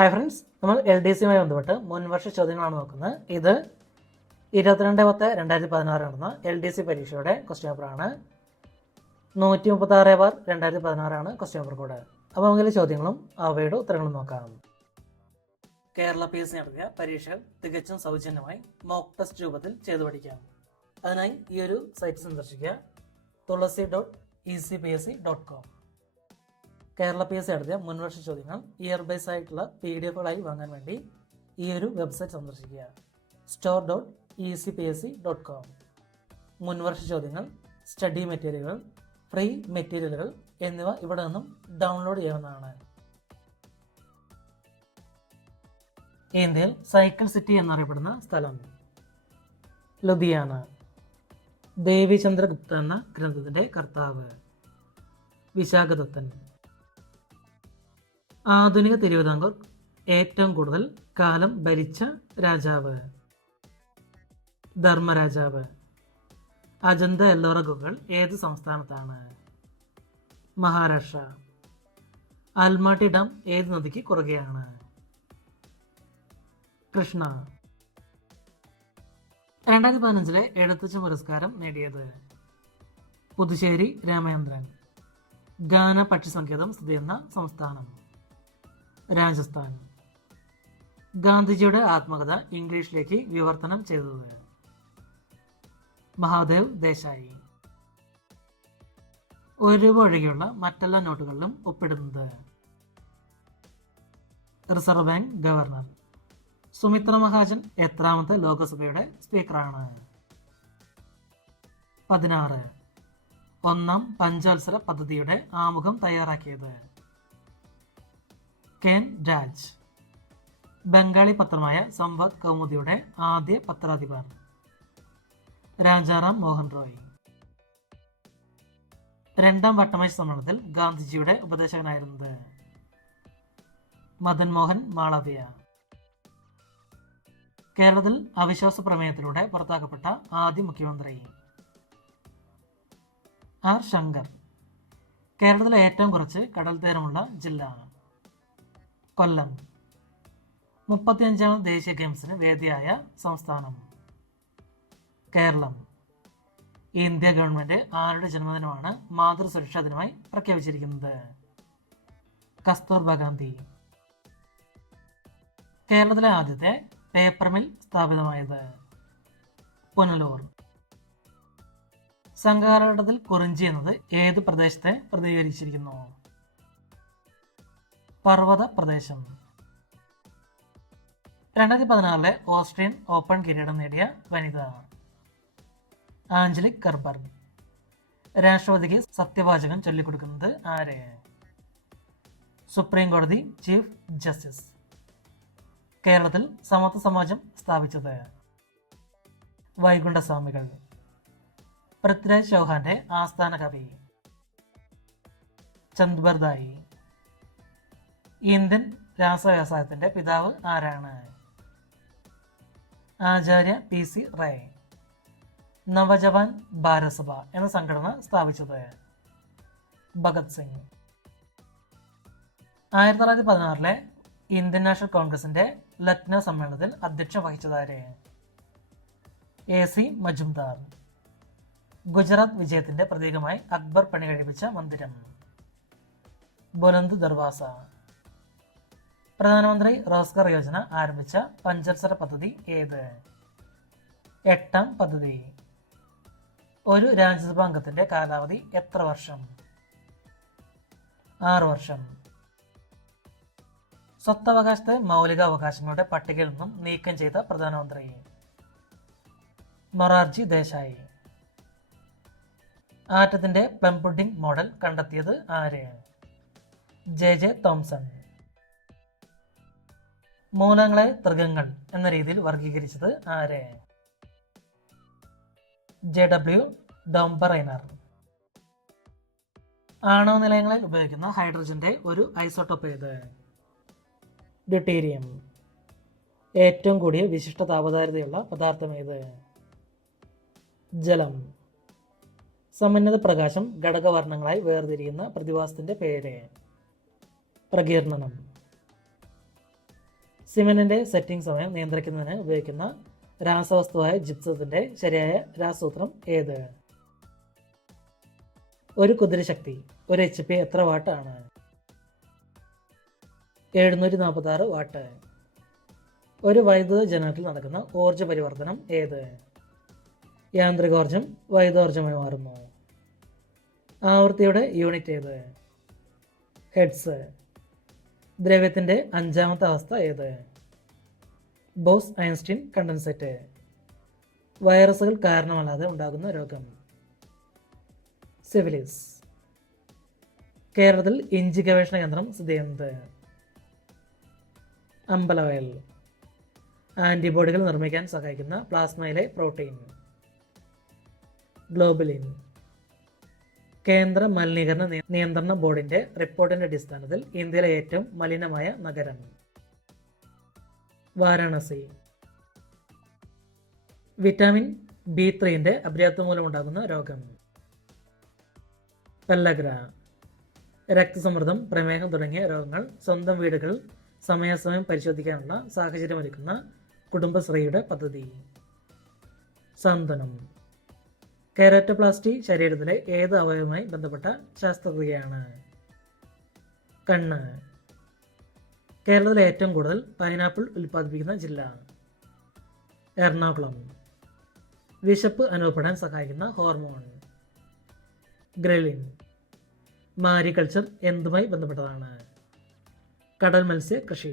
Hi friends നമ്മൾ L D സിയുമായി ബന്ധപ്പെട്ട് മുൻവർഷ ചോദ്യങ്ങളാണ് നോക്കുന്നത്. ഇത് ഇരുപത്തിരണ്ട് പത്ത് രണ്ടായിരത്തി പതിനാറ് നടന്ന എൽ ഡി സി പരീക്ഷയുടെ ക്വസ്റ്റ്യൻ പേപ്പറാണ് നൂറ്റി മുപ്പത്തി ആറ് ബാർ രണ്ടായിരത്തി പതിനാറാണ് ക്വസ്റ്റ്യൻ പേപ്പർ കൂടെ. അപ്പോൾ നമുക്കിലെ ചോദ്യങ്ങളും അവയുടെ ഉത്തരങ്ങളും നോക്കാം. കേരള പി എസ് നടത്തിയ പരീക്ഷകൾ തികച്ചും സൗജന്യമായി മോക്ക് ടെസ്റ്റ് രൂപത്തിൽ ചെയ്തു പഠിക്കാം. അതിനായി ഈ ഒരു സൈറ്റ് സന്ദർശിക്കുക. Thulasi dot E C P S C dot com Kerala P S C നടത്തിയ മുൻവർഷ ചോദ്യങ്ങൾ ഇയർ ബേസ് ആയിട്ടുള്ള പി ഡി എഫുകളായി വാങ്ങാൻ വേണ്ടി ഈ ഒരു വെബ്സൈറ്റ് സന്ദർശിക്കുക. Store dot E C P S C dot com മുൻവർഷ ചോദ്യങ്ങൾ സ്റ്റഡി മെറ്റീരിയലുകൾ ഫ്രീ മെറ്റീരിയലുകൾ എന്നിവ ഇവിടെ നിന്നും ഡൗൺലോഡ് ചെയ്യാവുന്നതാണ്. ഇന്ത്യയിൽ സൈക്കിൾ സിറ്റി എന്നറിയപ്പെടുന്ന സ്ഥലം ലുധിയാന. ദേവിചന്ദ്ര ഗുപ്ത എന്ന ഗ്രന്ഥത്തിന്റെ കർത്താവ് വിശാഖദത്തൻ. ആധുനിക തിരുവിതാംകൂർ ഏറ്റവും കൂടുതൽ കാലം ഭരിച്ച രാജാവ്. ധർമ്മരാജാവ്. അജന്ത എല്ലോറ ഗുഹകൾ ഏത് സംസ്ഥാനത്താണ്? മഹാരാഷ്ട്ര. അൽമാട്ടി ഡാം ഏത് നദിക്ക് കുറുകയാണ്? കൃഷ്ണ. രണ്ടായിരത്തി പതിനഞ്ചിലെ എഴുത്തച്ഛ പുരസ്കാരം നേടിയത് പുതുശ്ശേരി രാമചന്ദ്രൻ. ഗാന പക്ഷി സംഗീതം സ്ഥിതി ചെയ്യുന്ന സംസ്ഥാനം. രാജസ്ഥാൻ. ഗാന്ധിജിയുടെ ആത്മകഥ ഇംഗ്ലീഷിലേക്ക് വിവർത്തനം ചെയ്തത് മഹാദേവ് ദേശായി. ഒരു രൂപ ഒഴികെയുള്ള മറ്റെല്ലാ നോട്ടുകളിലും ഒപ്പിടുന്നത് reserve bank governor. Sumitra Mahajan എത്രാമത്തെ ലോക്സഭയുടെ സ്പീക്കറാണ്. പതിനാറ്. ഒന്നാം പഞ്ചവത്സര പദ്ധതിയുടെ ആമുഖം തയ്യാറാക്കിയത്. കെൻ രാജ്. ബംഗാളി പത്രമായ സംവാദ് കൗമുദിയുടെ ആദ്യ പത്രാധിപർ. രാജാറാം മോഹൻ റോയ്. രണ്ടാം വട്ടമേശ് സമ്മേളനത്തിൽ ഗാന്ധിജിയുടെ ഉപദേശകനായിരുന്നത് മദൻ മോഹൻ മാളവ്യ. കേരളത്തിൽ അവിശ്വാസ പ്രമേയത്തിലൂടെ പുറത്താക്കപ്പെട്ട ആദ്യ മുഖ്യമന്ത്രി. ആർ ശങ്കർ. കേരളത്തിലെ ഏറ്റവും കുറച്ച് കടൽ തീരമുള്ള ജില്ല. കൊല്ലം. മുപ്പത്തിയഞ്ചാം ദേശീയ ഗെയിംസിന് വേദിയായ സംസ്ഥാനം കേരളം. ഇന്ത്യ ഗവൺമെന്റ് ആരുടെ ജന്മദിനമാണ് മാതൃസുരക്ഷാ ദിനമായി പ്രഖ്യാപിച്ചിരിക്കുന്നത്? കസ്തൂർബ ഗാന്ധി. കേരളത്തിലെ ആദ്യത്തെ പേപ്പർ മിൽ സ്ഥാപിതമായത് പുനലൂർ. സംഘകാലഘട്ടത്തിൽ കുറിഞ്ചി എന്നത് ഏത് പ്രദേശത്തെ പ്രതിനിധീകരിച്ചിരിക്കുന്നു? പർവത പ്രദേശം രണ്ടായിരത്തി പതിനാറിലെ ഓസ്ട്രിയൻ ഓപ്പൺ കിരീടം നേടിയ വനിത ആഞ്ചലിക് കർബർ. രാഷ്ട്രപതിക്ക് സത്യവാചകം ചൊല്ലിക്കൊടുക്കുന്നത് ആര്? സുപ്രീം കോടതി ചീഫ് ജസ്റ്റിസ്. കേരളത്തിൽ സമത്വ സമാജം സ്ഥാപിച്ചത് വൈകുണ്ഠസ്വാമികൾ. പൃഥ്വിരാജ് ചൗഹാന്റെ ആസ്ഥാന കവി ചന്ദ്ബർദായി ഇന്ത്യൻ രാസവ്യവസായത്തിന്റെ പിതാവ് ആരാണ്? ആചാര്യ പി സി റായ് നവജവാൻ ഭാരസഭ എന്ന സംഘടന സ്ഥാപിച്ചത് ഭഗത് സിംഗ്. ആയിരത്തി തൊള്ളായിരത്തി പതിനാറിലെ ഇന്ത്യൻ നാഷണൽ കോൺഗ്രസിന്റെ ലക്നൗ സമ്മേളനത്തിൽ അധ്യക്ഷം വഹിച്ചതാരെ? A C Majumdar. ഗുജറാത്ത് വിജയത്തിന്റെ പ്രതീകമായി അക്ബർ പണി കഴിപ്പിച്ച മന്ദിരം. ബുലന്ദ് ദർവാസ. പ്രധാനമന്ത്രി റോസ്ഗർ യോജന ആരംഭിച്ച പഞ്ചവത്സര പദ്ധതി ഏത്? എട്ടാം പദ്ധതി. ഒരു രാജ്യസഭാ അംഗത്തിന്റെ കാലാവധി എത്ര വർഷം? ആറ് വർഷം. സ്വത്തവകാശത്തെ മൗലിക അവകാശങ്ങളുടെ പട്ടികയിൽ നിന്നും നീക്കം ചെയ്ത പ്രധാനമന്ത്രി മൊറാർജി ദേശായി. ആറ്റത്തിന്റെ പ്ലംപുഡിംഗ് മോഡൽ കണ്ടെത്തിയത് ആര്? J J Thomson. മൂലങ്ങളെ തൃഗങ്ങൾ എന്ന രീതിയിൽ വർഗീകരിച്ചത് ആര്? ജെ ഡബ്ല്യു ഡോംബറൈനർ ആണവ നിലയങ്ങളിൽ ഉപയോഗിക്കുന്ന ഹൈഡ്രജന്റെ ഒരു ഐസോട്ടോപ്പ് ഏത്? ഡ്യൂട്ടീരിയം. ഏറ്റവും കൂടിയ വിശിഷ്ട താപധാരിതയുള്ള പദാർത്ഥം ഏത്? ജലം. സമന്വിത പ്രകാശം ഘടകവർണങ്ങളായി വേർതിരിക്കുന്ന പ്രതിഭാസത്തിന്റെ പേര് പ്രകീർണനം. സിമെന്റിന്റെ സെറ്റിംഗ് സമയം നിയന്ത്രിക്കുന്നതിന് ഉപയോഗിക്കുന്ന രാസവസ്തുവായ ജിപ്സത്തിന്റെ ശരിയായ രാസസൂത്രം ഏത്? ഒരു കുതിരശക്തി ഒരു എച്ച് പി എത്ര വാട്ടാണ് എഴുന്നൂറ്റി നാൽപ്പത്തി ആറ് വാട്ട്. ഒരു വൈദ്യുത ജനറേറ്ററിൽ നടക്കുന്ന ഊർജ പരിവർത്തനം ഏത്? യാന്ത്രികോർജം വൈദ്യോർജമായി മാറുന്നു. ആവൃത്തിയുടെ യൂണിറ്റ് ഏത്? ഹെഡ്സ് ദ്രവ്യത്തിന്റെ അഞ്ചാമത്തെ അവസ്ഥ ഏത്? Bose Einstein condensate. വൈറസുകൾ കാരണമല്ലാതെ ഉണ്ടാകുന്ന രോഗം. സിവിലിസ്. കേരളത്തിൽ ഇഞ്ചി ഗവേഷണ കേന്ദ്രം സ്ഥിതി ചെയ്യുന്നത്? അമ്പലവയൽ. ആന്റിബോഡികൾ നിർമ്മിക്കാൻ സഹായിക്കുന്ന പ്ലാസ്മയിലെ പ്രോട്ടീൻ. ഗ്ലോബലിൻ. കേന്ദ്ര മലിനീകരണ നിയന്ത്രണ ബോർഡിന്റെ റിപ്പോർട്ടിന്റെ അടിസ്ഥാനത്തിൽ ഇന്ത്യയിലെ ഏറ്റവും മലിനമായ നഗരം വാരാണസി. വിറ്റാമിൻ ബി ത്രീന്റെ അപര്യാപ്തം മൂലമുണ്ടാകുന്ന രോഗം. പല്ലഗ്ര. രക്തസമ്മർദ്ദം പ്രമേഹം തുടങ്ങിയ രോഗങ്ങൾ സ്വന്തം വീടുകൾ സമയാസമയം പരിശോധിക്കാനുള്ള സാഹചര്യമൊരുക്കുന്ന കുടുംബശ്രീയുടെ പദ്ധതി. സാന്ത്വനം. കെരാറ്റോപ്ലാസ്റ്റി ശരീരത്തിലെ ഏത് അവയവുമായി ബന്ധപ്പെട്ട ശസ്ത്രക്രിയയാണ്? കണ്ണ്. കേരളത്തിലെ ഏറ്റവും കൂടുതൽ പൈനാപ്പിൾ ഉൽപ്പാദിപ്പിക്കുന്ന ജില്ല? എറണാകുളം. വിശപ്പ് അനുഭവപ്പെടാൻ സഹായിക്കുന്ന ഹോർമോൺ. ഗ്രലിൻ. മാരികൾച്ചർ എന്തുമായി ബന്ധപ്പെട്ടതാണ്? കടൽ മത്സ്യ കൃഷി